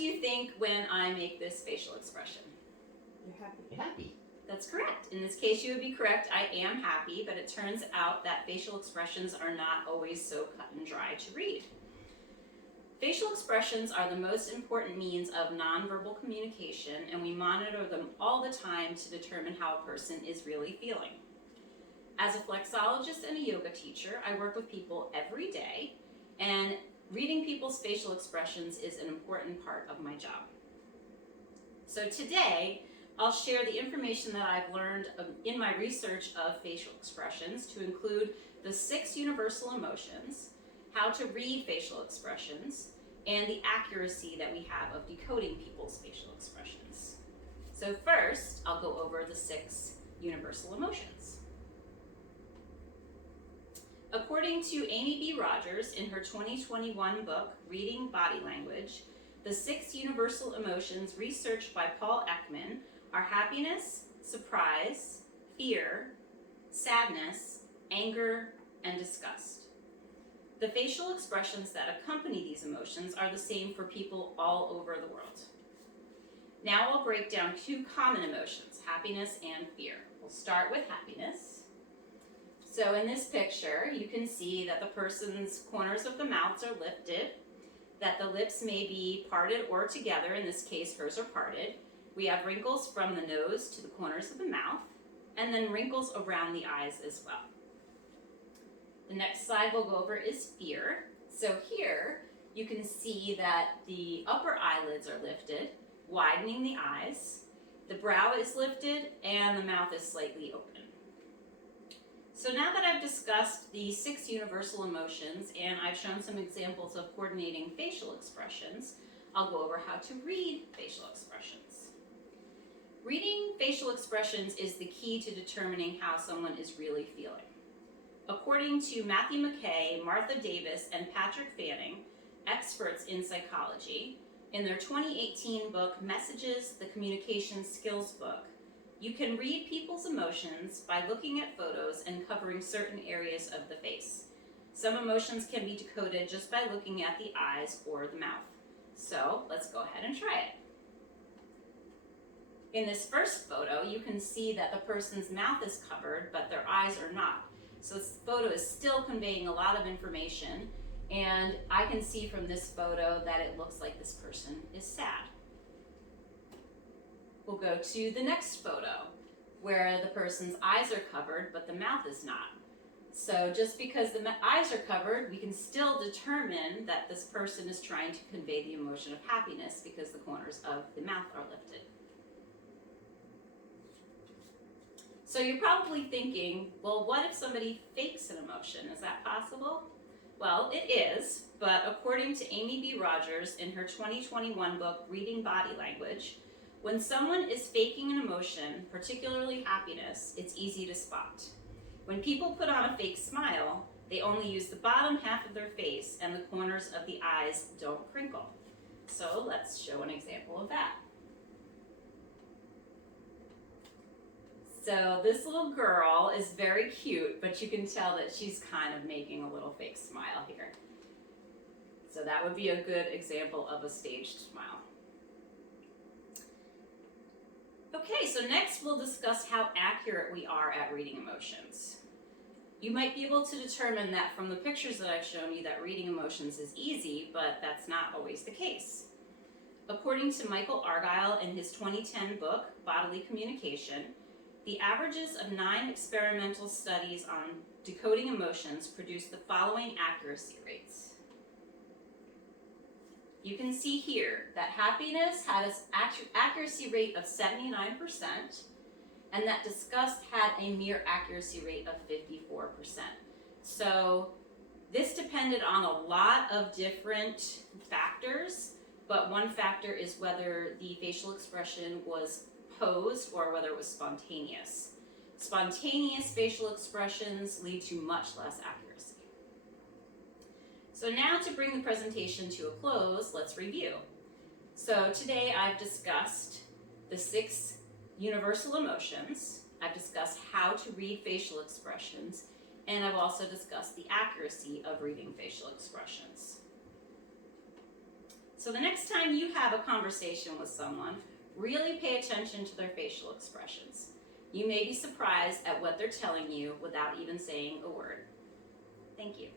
do you think when I make this facial expression? You're happy. You're happy. That's correct. In this case, you would be correct. I am happy, but it turns out that facial expressions are not always so cut and dry to read. Facial expressions are the most important means of nonverbal communication, and we monitor them all the time to determine how a person is really feeling. As a flexologist and a yoga teacher, I work with people every day, and reading people's facial expressions is an important part of my job. So today, I'll share the information that I've learned in my research of facial expressions to include the 6 universal emotions, how to read facial expressions, and the accuracy that we have of decoding people's facial expressions. So first, I'll go over the 6 universal emotions. According to Amy B. Rogers in her 2021 book, Reading Body Language, the 6 universal emotions researched by Paul Ekman are happiness, surprise, fear, sadness, anger, and disgust. The facial expressions that accompany these emotions are the same for people all over the world. Now I'll break down 2 common emotions, happiness and fear. We'll start with happiness. So in this picture, you can see that the person's corners of the mouths are lifted, that the lips may be parted or together. In this case, hers are parted. We have wrinkles from the nose to the corners of the mouth, and then wrinkles around the eyes as well. The next slide we'll go over is fear. So here, you can see that the upper eyelids are lifted, widening the eyes. The brow is lifted, and the mouth is slightly open. So now that I've discussed the 6 universal emotions, and I've shown some examples of coordinating facial expressions, I'll go over how to read facial expressions. Reading facial expressions is the key to determining how someone is really feeling. According to Matthew McKay, Martha Davis, and Patrick Fanning, experts in psychology, in their 2018 book, Messages, the Communication Skills Book, you can read people's emotions by looking at photos and covering certain areas of the face. Some emotions can be decoded just by looking at the eyes or the mouth. So let's go ahead and try it. In this first photo, you can see that the person's mouth is covered, but their eyes are not. So this photo is still conveying a lot of information, and I can see from this photo that it looks like this person is sad. We'll go to the next photo, where the person's eyes are covered, but the mouth is not. So just because the eyes are covered, we can still determine that this person is trying to convey the emotion of happiness because the corners of the mouth are lifted. So you're probably thinking, well, what if somebody fakes an emotion? Is that possible? Well, it is, but according to Amy B. Rogers in her 2021 book, Reading Body Language, when someone is faking an emotion, particularly happiness, it's easy to spot. When people put on a fake smile, they only use the bottom half of their face and the corners of the eyes don't crinkle. So let's show an example of that. So this little girl is very cute, but you can tell that she's kind of making a little fake smile here. So that would be a good example of a staged smile. Okay, so next we'll discuss how accurate we are at reading emotions. You might be able to determine that from the pictures that I've shown you that reading emotions is easy, but that's not always the case. According to Michael Argyle in his 2010 book, Bodily Communication, the averages of 9 experimental studies on decoding emotions produced the following accuracy rates. You can see here that happiness had an accuracy rate of 79%, and that disgust had a mere accuracy rate of 54%. So this depended on a lot of different factors, but one factor is whether the facial expression was posed or whether it was spontaneous. Spontaneous facial expressions lead to much less accuracy. So now to bring the presentation to a close, let's review. So today I've discussed the 6 universal emotions, I've discussed how to read facial expressions, and I've also discussed the accuracy of reading facial expressions. So the next time you have a conversation with someone, really pay attention to their facial expressions. You may be surprised at what they're telling you without even saying a word. Thank you.